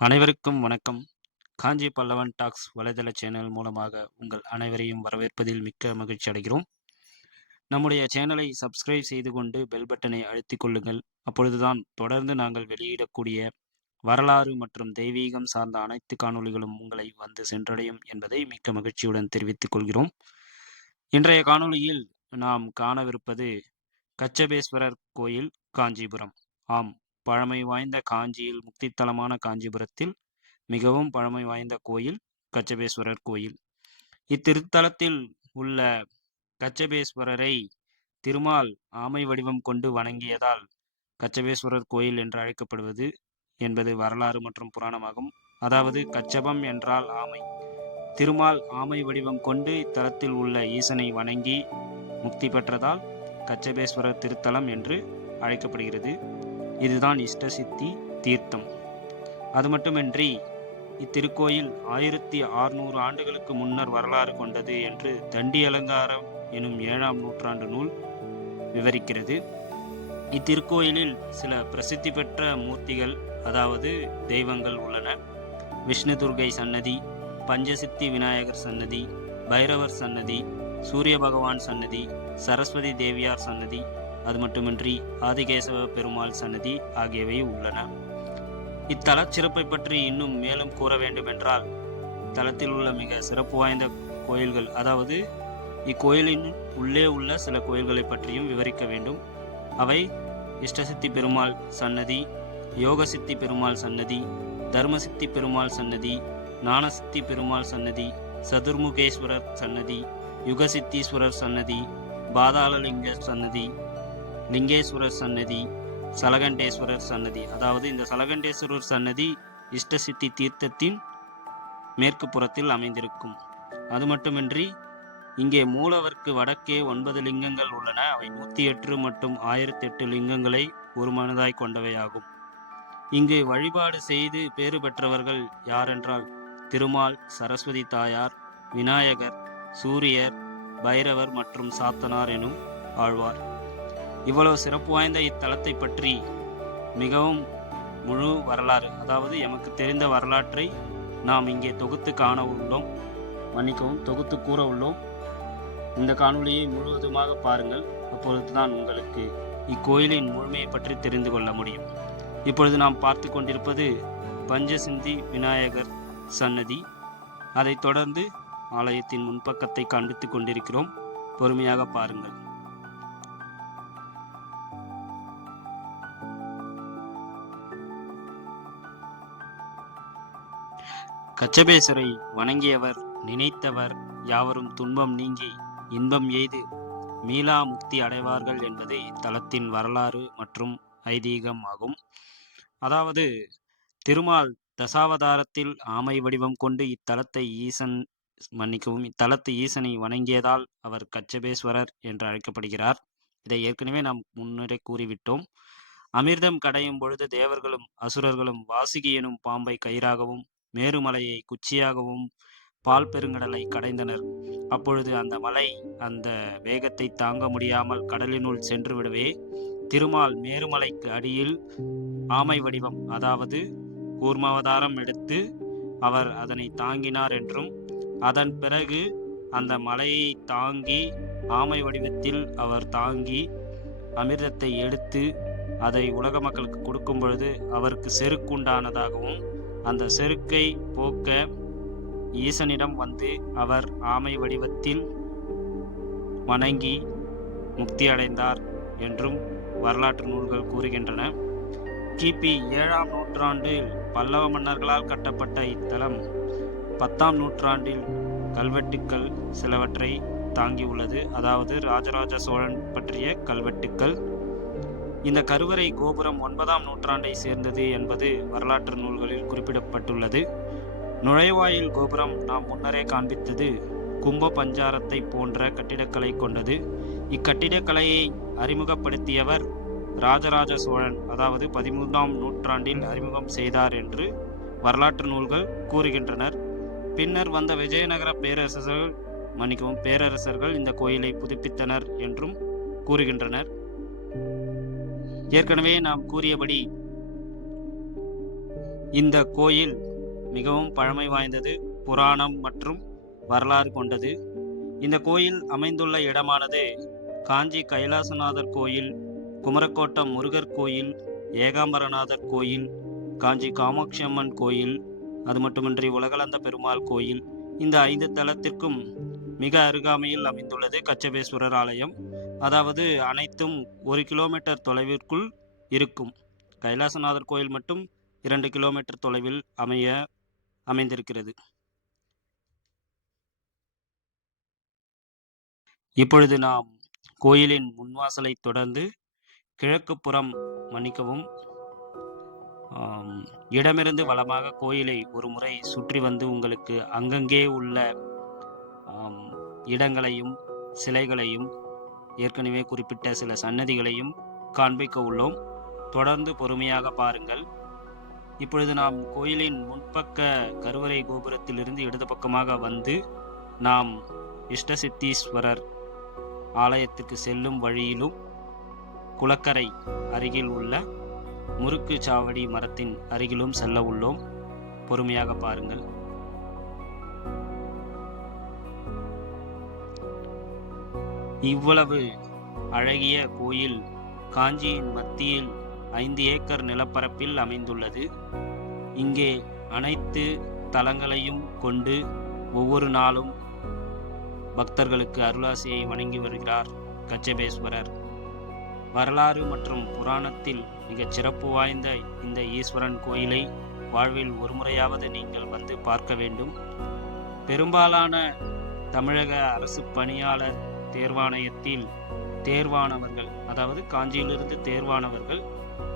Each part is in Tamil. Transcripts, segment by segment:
அனைவருக்கும் வணக்கம். காஞ்சி பல்லவன் டாக்ஸ் வலைதள சேனல் மூலமாக உங்கள் அனைவரையும் வரவேற்பதில் மிக்க மகிழ்ச்சி அடைகிறோம். நம்முடைய சேனலை சப்ஸ்கிரைப் செய்து கொண்டு பெல் பட்டனை அழுத்திக் கொள்ளுங்கள். அப்பொழுதுதான் தொடர்ந்து நாங்கள் வெளியிடக்கூடிய வரலாறு மற்றும் தெய்வீகம் சார்ந்த அனைத்து காணொளிகளும் உங்களை வந்து சென்றடையும் என்பதை மிக்க மகிழ்ச்சியுடன் தெரிவித்துக் கொள்கிறோம். இன்றைய காணொளியில் நாம் காணவிருப்பது கச்சபேஸ்வரர் கோயில் காஞ்சிபுரம். ஆம் பழமை வாய்ந்த காஞ்சியில் முக்தித்தலமான காஞ்சிபுரத்தில் மிகவும் பழமை வாய்ந்த கோயில் கச்சபேஸ்வரர் கோயில். இத்திருத்தலத்தில் உள்ள கச்சபேஸ்வரரை திருமால் ஆமை வடிவம் கொண்டு வணங்கியதால் கச்சபேஸ்வரர் கோயில் என்று அழைக்கப்படுவது என்பது வரலாறு மற்றும் புராணமாகும். அதாவது கச்சபம் என்றால் ஆமை. திருமால் ஆமை வடிவம் கொண்டு இத்தலத்தில் உள்ள ஈசனை வணங்கி முக்தி பெற்றதால் கச்சபேஸ்வரர் திருத்தலம் என்று அழைக்கப்படுகிறது. இதுதான் இஷ்டசித்தி தீர்த்தம். அது மட்டுமின்றி இத்திருக்கோயில் ஆயிரத்தி ஆறுநூறு ஆண்டுகளுக்கு முன்னர் வரலாறு கொண்டது என்று தண்டி அலங்காரம் எனும் ஏழாம் நூற்றாண்டு நூல் விவரிக்கிறது. இத்திருக்கோயிலில் சில பிரசித்தி பெற்ற மூர்த்திகள் அதாவது தெய்வங்கள் உள்ளன. விஷ்ணு துர்கை சன்னதி பஞ்சசித்தி விநாயகர் சன்னதி பைரவர் சன்னதி சூரிய பகவான் சன்னதி சரஸ்வதி தேவியார் சன்னதி அது மட்டுமின்றி ஆதிகேசவ பெருமாள் சன்னதி ஆகியவை உள்ளன. இத்தல சிறப்பை பற்றி இன்னும் மேலும் கூற வேண்டுமென்றால் தலத்தில் உள்ள மிக சிறப்பு வாய்ந்த கோயில்கள் அதாவது இக்கோயிலின் உள்ளே உள்ள சில கோயில்களை பற்றியும் விவரிக்க வேண்டும். அவை இஷ்டசித்தி பெருமாள் சன்னதி யோகசித்தி பெருமாள் சன்னதி தர்மசித்தி பெருமாள் சன்னதி ஞானசித்தி பெருமாள் சன்னதி சதுர்முகேஸ்வரர் சன்னதி யுகசித்தீஸ்வரர் சன்னதி பாதாளலிங்க சன்னதி லிங்கேஸ்வரர் சன்னதி சலகண்டேஸ்வரர் சன்னதி. அதாவது இந்த சலகண்டேஸ்வரர் சன்னதி இஷ்டசித்தி தீர்த்தத்தின் மேற்கு புறத்தில் அமைந்திருக்கும். அது மட்டுமின்றி இங்கே மூலவர்க்கு வடக்கே ஒன்பது லிங்கங்கள் உள்ளன. அவை நூற்றி எட்டு மற்றும் ஆயிரத்தி எட்டு லிங்கங்களை ஒரு மனதாய் கொண்டவையாகும். இங்கு வழிபாடு செய்து பேறு பெற்றவர்கள் யாரென்றால் திருமால் சரஸ்வதி தாயார் விநாயகர் சூரியர் பைரவர் மற்றும் சாத்தனார் எனும் ஆழ்வார். இவ்வளவு சிறப்பு வாய்ந்த இத்தலத்தை பற்றி மிகவும் முழு வரலாறு அதாவது எமக்கு தெரிந்த வரலாற்றை நாம் இங்கே தொகுத்து காண உள்ளோம் மன்னிக்கவும் தொகுத்து கூற உள்ளோம். இந்த காணொளியை முழுவதுமாக பாருங்கள். அப்பொழுதுதான் உங்களுக்கு இக்கோயிலின் முழுமையை பற்றி தெரிந்து கொள்ள முடியும். இப்பொழுது நாம் பார்த்து கொண்டிருப்பது பஞ்சசிந்தி விநாயகர் சன்னதி. அதைத் தொடர்ந்து ஆலயத்தின் முன்பக்கத்தை கண்டித்து கொண்டிருக்கிறோம். பொறுமையாக பாருங்கள். கச்சபேசரை வணங்கியவர் நினைத்தவர் யாவரும் துன்பம் நீங்கி இன்பம் எய்து மீளா முக்தி அடைவார்கள் என்பது இத்தலத்தின் வரலாறு மற்றும் ஐதீகம் ஆகும். அதாவது திருமால் தசாவதாரத்தில் ஆமை வடிவம் கொண்டு இத்தலத்தை ஈசன் மன்னிக்கவும் இத்தலத்து ஈசனை வணங்கியதால் அவர் கச்சபேஸ்வரர் என்று அழைக்கப்படுகிறார். இதை ஏற்கனவே நாம் முன்னரே கூறிவிட்டோம். அமிர்தம் கடையும் பொழுது தேவர்களும் அசுரர்களும் வாசுகி எனும் பாம்பை கயிறாகவும் மேருமலையை குச்சியாகவும் பால் பெருங்கடலை கடைந்தனர். அப்பொழுது அந்த மலை அந்த வேகத்தை தாங்க முடியாமல் கடலினுள் சென்று விடவே திருமால் மேருமலைக்கு அடியில் ஆமை வடிவம் அதாவது கூர்மாவதாரம் எடுத்து அவர் அதனை தாங்கினார் என்றும் அதன் பிறகு அந்த மலையை தாங்கி ஆமை வடிவத்தில் அவர் தாங்கி அமிர்தத்தை எடுத்து அதை உலக மக்களுக்கு கொடுக்கும் பொழுது அவருக்கு செருக்குண்டானதாகவும் அந்த செருக்கை போக்க ஈசனிடம் வந்து அவர் ஆமை வடிவத்தில் வணங்கி முக்தி அடைந்தார் என்றும் வரலாற்று நூல்கள் கூறுகின்றன. கிபி ஏழாம் நூற்றாண்டில் பல்லவ மன்னர்களால் கட்டப்பட்ட இத்தலம் பத்தாம் நூற்றாண்டில் கல்வெட்டுக்கள் சிலவற்றை தாங்கியுள்ளது. அதாவது ராஜராஜ சோழன் பற்றிய கல்வெட்டுக்கள் இந்த கருவறை கோபுரம் ஒன்பதாம் நூற்றாண்டை சேர்ந்தது என்பது வரலாற்று நூல்களில் குறிப்பிடப்பட்டுள்ளது. நுழைவாயில் கோபுரம் நாம் முன்னரே காண்பித்தது கும்ப பஞ்சாரத்தை போன்ற கட்டிடக்கலை கொண்டது. இக்கட்டிடக்கலையை அறிமுகப்படுத்தியவர் ராஜராஜ சோழன் அதாவது பதிமூன்றாம் நூற்றாண்டில் அறிமுகம் செய்தார் என்று வரலாற்று நூல்கள் கூறுகின்றனர். பின்னர் வந்த விஜயநகர பேரரசர்கள் மன்னிக்கவும் பேரரசர்கள் இந்த கோயிலை புதுப்பித்தனர் என்றும் கூறுகின்றனர். ஏற்கனவே நாம் கூறியபடி இந்த கோயில் மிகவும் பழமை வாய்ந்தது புராணம் மற்றும் வரலாறு கொண்டது. இந்த கோயில் அமைந்துள்ள இடமானது காஞ்சி கைலாசநாதர் கோயில் குமரக்கோட்டம் முருகர் கோயில் ஏகாம்பரநாதர் கோயில் காஞ்சி காமாட்சி அம்மன் கோயில் அது மட்டுமின்றி உலகளந்த பெருமாள் கோயில். இந்த ஐந்து தலத்திற்கும் மிக அருகாமையில் அமைந்துள்ளது கச்சபேஸ்வரர் ஆலயம். அதாவது அனைத்தும் ஒரு கிலோமீட்டர் தொலைவிற்குள் இருக்கும். கைலாசநாதர் கோயில் மட்டும் இரண்டு கிலோமீட்டர் தொலைவில் அமைய அமைந்திருக்கிறது. இப்பொழுது நாம் கோயிலின் முன்வாசலை தொடர்ந்து கிழக்கு புறம் மன்னிக்கவும். இடமிருந்து வளமாக கோயிலை ஒரு முறை சுற்றி வந்து உங்களுக்கு அங்கங்கே உள்ள இடங்களையும் சிலைகளையும் ஏற்கனவே குறிப்பிட்ட சில சன்னதிகளையும் காண்பிக்க உள்ளோம். தொடர்ந்து பொறுமையாக பாருங்கள். இப்பொழுது நாம் கோயிலின் முன்பக்க கருவறை கோபுரத்திலிருந்து இடது பக்கமாக வந்து நாம் இஷ்டசித்தீஸ்வரர் ஆலயத்துக்கு செல்லும் வழியிலும் குளக்கரை அருகில் உள்ள முறுக்கு சாவடி மரத்தின் அருகிலும் செல்ல உள்ளோம். பொறுமையாக பாருங்கள். இவ்வளவு அழகிய கோயில் காஞ்சியின் மத்தியில் ஐந்து ஏக்கர் நிலப்பரப்பில் அமைந்துள்ளது. இங்கே அனைத்து தலங்களையும் கொண்டு ஒவ்வொரு நாளும் பக்தர்களுக்கு அருளாசியை வணங்கி வருகிறார் கச்சபேஸ்வரர். வரலாறு மற்றும் புராணத்தில் மிகச் சிறப்பு வாய்ந்த இந்த ஈஸ்வரன் கோயிலை வாழ்வில் ஒருமுறையாவது நீங்கள் வந்து பார்க்க வேண்டும். பெரும்பாலான தமிழக அரசு பணியாளர் தேர்வாணையத்தில் தேர்வானவர்கள் அதாவது காஞ்சியிலிருந்து தேர்வானவர்கள்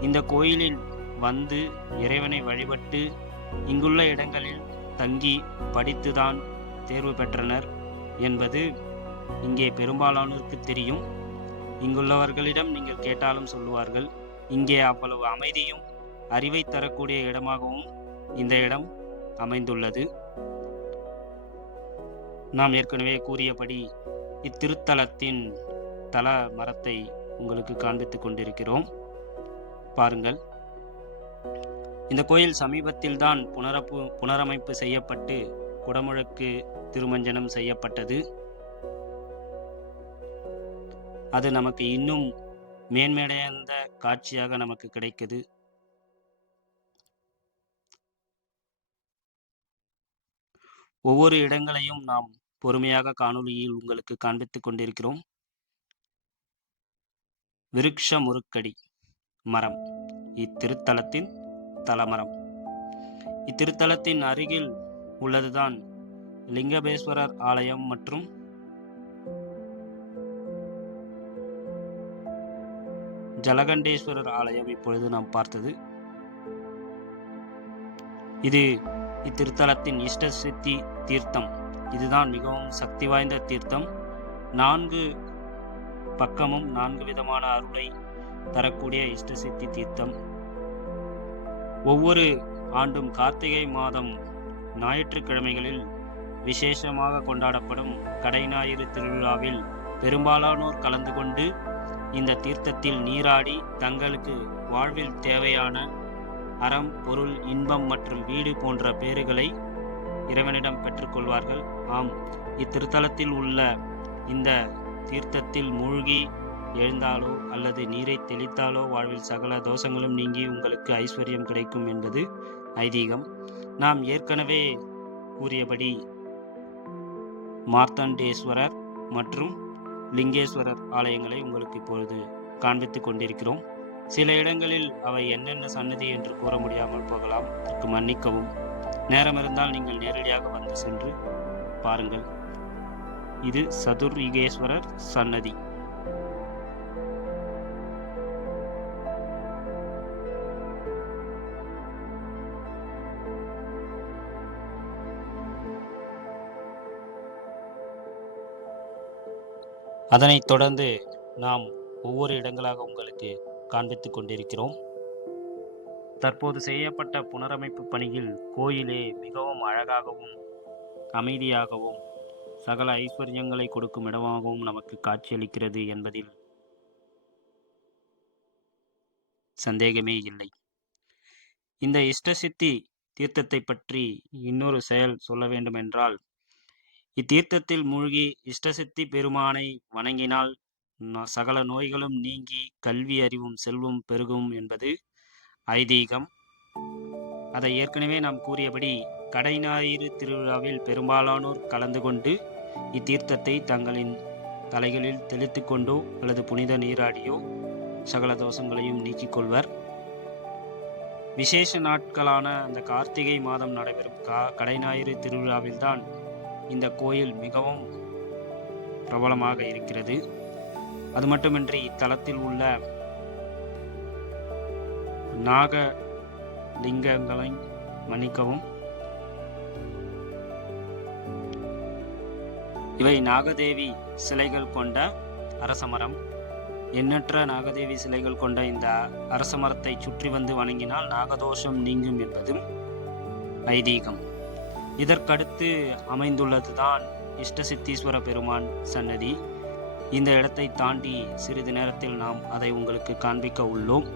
இந்த கோயிலில் வந்து இறைவனை வழிபட்டு இங்குள்ள இடங்களில் தங்கி படித்துதான் தேர்வு பெற்றனர் என்பது இங்கே பெரும்பாலானோருக்கு தெரியும். இங்குள்ளவர்களிடம் நீங்கள் கேட்டாலும் சொல்லுவார்கள் இங்கே அவ்வளவு அமைதியும் அறிவை தரக்கூடிய இடமாகவும் இந்த இடம் அமைந்துள்ளது. நாம் ஏற்கனவே கூறியபடி இத்திருத்தலத்தின் தல மரத்தை உங்களுக்கு காண்பித்துக் கொண்டிருக்கிறோம். பாருங்கள். இந்த கோயில் சமீபத்தில் தான் புனரப்பு புனரமைப்பு செய்யப்பட்டு குடமுழுக்கு திருமஞ்சனம் செய்யப்பட்டது. அது நமக்கு இன்னும் மேன்மையடைந்த காட்சியாக நமக்கு கிடைக்குது. ஒவ்வொரு இடங்களையும் நாம் பொறுமையாக காணொளியில் உங்களுக்கு காண்பித்துக் கொண்டிருக்கிறோம். விருக்ஷ முருக்கடி மரம். இத்திருத்தலத்தின் தலமரம். இத்திருத்தலத்தின் அருகில் உள்ளதுதான் லிங்கபேஸ்வரர் ஆலயம் மற்றும் ஜலகண்டேஸ்வரர் ஆலயம் இப்பொழுது நாம் பார்த்தது. இது இத்திருத்தலத்தின் இஷ்ட சித்தி தீர்த்தம். இதுதான் மிகவும் சக்தி வாய்ந்த தீர்த்தம். நான்கு பக்கமும் நான்கு விதமான அருளை தரக்கூடிய இஷ்ட சித்தி தீர்த்தம். ஒவ்வொரு ஆண்டும் கார்த்திகை மாதம் ஞாயிற்றுக்கிழமைகளில் விசேஷமாக கொண்டாடப்படும் கடை ஞாயிறு திருவிழாவில் பெரும்பாலானோர் கலந்து கொண்டு இந்த தீர்த்தத்தில் நீராடி தங்களுக்கு வாழ்வில் தேவையான அறம் பொருள் இன்பம் மற்றும் வீடு போன்ற பேறுகளை இறைவனிடம் பெற்றுக்கொள்வார்கள். ஆம் இத்திருத்தலத்தில் உள்ள இந்த தீர்த்தத்தில் மூழ்கி எழுந்தாலோ அல்லது நீரை தெளித்தாலோ வாழ்வில் சகல தோஷங்களும் நீங்கி உங்களுக்கு ஐஸ்வர்யம் கிடைக்கும் என்பது ஐதீகம். நாம் ஏற்கனவே கூறியபடி மார்த்தாண்டேஸ்வரர் மற்றும் லிங்கேஸ்வரர் ஆலயங்களை உங்களுக்கு இப்பொழுது காண்பித்துக் கொண்டிருக்கிறோம். சில இடங்களில் அவை என்னென்ன சன்னதி என்று கூற முடியாமல் போகலாம். அதற்கு மன்னிக்கவும். நேரம் இருந்தால் நீங்கள் நேரடியாக வந்து சென்று பாருங்கள். இது சதுர்யுகேஸ்வரர் சன்னதி. அதனைத் தொடர்ந்து நாம் ஒவ்வொரு இடங்களாக உங்களுக்கு காண்பித்துக் கொண்டிருக்கிறோம். தற்போது செய்யப்பட்ட புனரமைப்பு பணியில் கோயிலே மிகவும் அழகாகவும் அமைதியாகவும் சகல ஐஸ்வர்யங்களை கொடுக்கும் இடமாகவும் நமக்கு காட்சியளிக்கிறது என்பதில் சந்தேகமே இல்லை. இந்த இஷ்டசித்தி தீர்த்தத்தை பற்றி இன்னொரு செயல் சொல்ல வேண்டுமென்றால் இத்தீர்த்தத்தில் மூழ்கி இஷ்டசித்தி பெருமானை வணங்கினால் சகல நோய்களும் நீங்கி கல்வி அறிவும் செல்வம் பெருகும் என்பது ஐதீகம். அதை ஏற்கனவே நாம் கூறியபடி கடைஞாயிறு திருவிழாவில் பெரும்பாலானோர் கலந்து கொண்டு இத்தீர்த்தத்தை தங்களின் தலைகளில் தெளித்து கொண்டோ அல்லது புனித நீராடியோ சகல தோஷங்களையும் நீக்கிக் கொள்வர். விசேஷ நாட்களான அந்த கார்த்திகை மாதம் நடைபெறும் கா கடைஞாயிறு திருவிழாவில்தான் இந்த கோயில் மிகவும் பிரபலமாக இருக்கிறது. அது மட்டுமின்றி இத்தலத்தில் உள்ள நாக லிங்கங்களை மன்னிக்கவும். இவை நாகதேவி சிலைகள் கொண்ட அரசமரம். எண்ணற்ற நாகதேவி சிலைகள் கொண்ட இந்த அரசமரத்தை சுற்றி வந்து வணங்கினால் நாகதோஷம் நீங்கும் என்பதும் ஐதீகம். இதற்கடுத்து அமைந்துள்ளதுதான் இஷ்டசித்தீஸ்வர பெருமான் சன்னதி. இந்த இடத்தை தாண்டி சிறிது நேரத்தில் நாம் அதை உங்களுக்கு காண்பிக்க உள்ளோம்.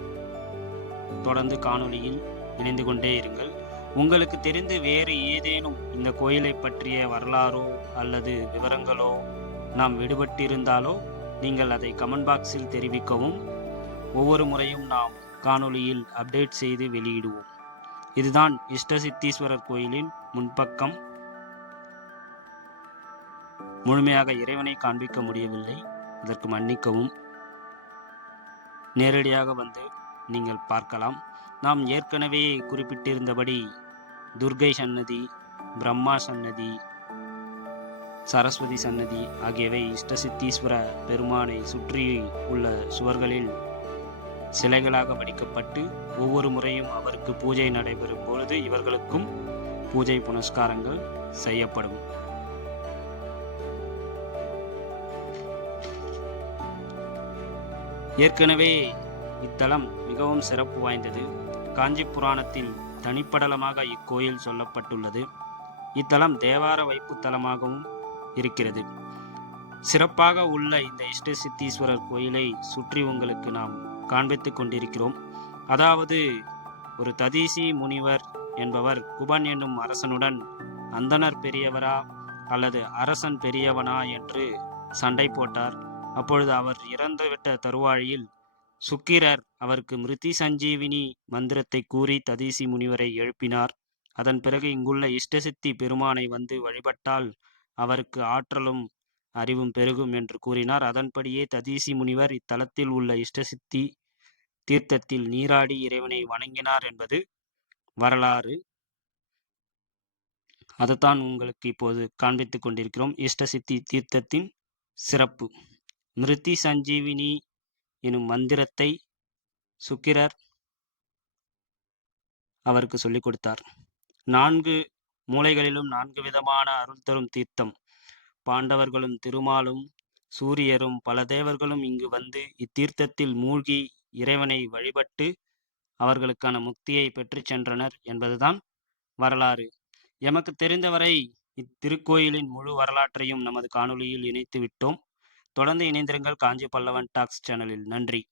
தொடர்ந்து காணொளியில் இணைந்து கொண்டே இருங்கள். உங்களுக்கு தெரிந்து வேறு ஏதேனும் இந்த கோயிலை பற்றிய வரலாறோ அல்லது விவரங்களோ நாம் விடுபட்டிருந்தாலோ நீங்கள் அதை கமெண்ட் பாக்ஸில் தெரிவிக்கவும். ஒவ்வொரு முறையும் நாம் காணொளியில் அப்டேட் செய்து வெளியிடுவோம். இதுதான் இஷ்டசித்தீஸ்வரர் கோயிலின் முன்பக்கம். முழுமையாக இறைவனை காண்பிக்க முடியவில்லை. அதற்கு மன்னிக்கவும். நேரடியாக வந்து நீங்கள் பார்க்கலாம். நாம் ஏற்கனவே குறிப்பிட்டிருந்தபடி துர்கை சன்னதி பிரம்மா சன்னதி சரஸ்வதி சன்னதி ஆகியவை இஷ்டசித்தீஸ்வர பெருமானை சுற்றி உள்ள சுவர்களில் சிலைகளாக வடிக்கப்பட்டு ஒவ்வொரு முறையும் அவருக்கு பூஜை நடைபெறும் பொழுது இவர்களுக்கும் பூஜை புனஸ்காரங்கள் செய்யப்படும். ஏற்கனவே இத்தலம் மிகவும் சிறப்பு வாய்ந்தது. காஞ்சி புராணத்தில் தனிப்படலமாக இக்கோயில் சொல்லப்பட்டுள்ளது. இத்தலம் தேவார வைப்பு தலமாகவும் இருக்கிறது. சிறப்பாக உள்ள இந்த இஷ்ட சித்தீஸ்வரர் கோயிலை சுற்றி உங்களுக்கு நாம் காண்பித்து கொண்டிருக்கிறோம். அதாவது ஒரு ததீசி முனிவர் என்பவர் குபன் என்னும் அரசனுடன் அந்தணர் பெரியவரா அல்லது அரசன் பெரியவனா என்று சண்டை போட்டார். அப்பொழுது அவர் இறந்துவிட்ட தருவாழியில் சுக்கிரர் அவருக்கு மிருதி சஞ்சீவினி மந்திரத்தை கூறி ததீசி முனிவரை எழுப்பினார். அதன் பிறகு இங்குள்ள இஷ்டசித்தி பெருமானை வந்து வழிபட்டால் அவருக்கு ஆற்றலும் அறிவும் பெருகும் என்று கூறினார். அதன்படியே ததீசி முனிவர் இத்தலத்தில் உள்ள இஷ்டசித்தி தீர்த்தத்தில் நீராடி இறைவனை வணங்கினார் என்பது வரலாறு. அதுதான் உங்களுக்கு இப்போது காண்பித்துக் கொண்டிருக்கிறோம். இஷ்டசித்தி தீர்த்தத்தின் சிறப்பு. மிருத்தி சஞ்சீவினி எனும் மந்திரத்தை சுக்கிரர் அவருக்கு சொல்லிக் கொடுத்தார். நான்கு மூலைகளிலும் நான்கு விதமான அருள் தரும் தீர்த்தம். பாண்டவர்களும் திருமாலும் சூரியரும் பல தேவர்களும் இங்கு வந்து இத்தீர்த்தத்தில் மூழ்கி இறைவனை வழிபட்டு அவர்களுக்கான முக்தியை பெற்றுச் சென்றனர் என்பதுதான் வரலாறு. எமக்கு தெரிந்தவரை இத்திருக்கோயிலின் முழு வரலாற்றையும் நமது காணொளியில் இணைத்து விட்டோம் தொடர்ந்து இணைந்திருங்கள் காஞ்சி பல்லவன் டாக்ஸ் சேனலில். நன்றி.